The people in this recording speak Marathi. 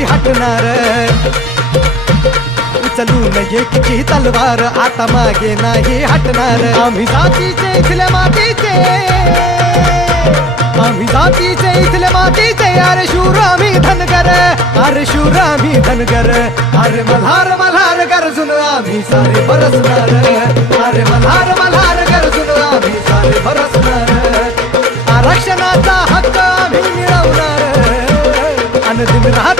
नाही हटणार, उचलून एकीची तलवार आता मागे नाही हटणार. आम्ही जातीचे इथल्या मातीचे, आम्ही जातीचे इथल्या मातीचे, अरे शूर आम्ही धनगर, अरे शूर आम्ही धनगर. अरे मल्हार मल्हार गरजून आम्ही सारे बरसणार, अरे मल्हार मल्हार गरजून आम्ही सारे बरसणार. आरक्षणाचा हक्क आम्ही मिळवणार, आणि दिन रात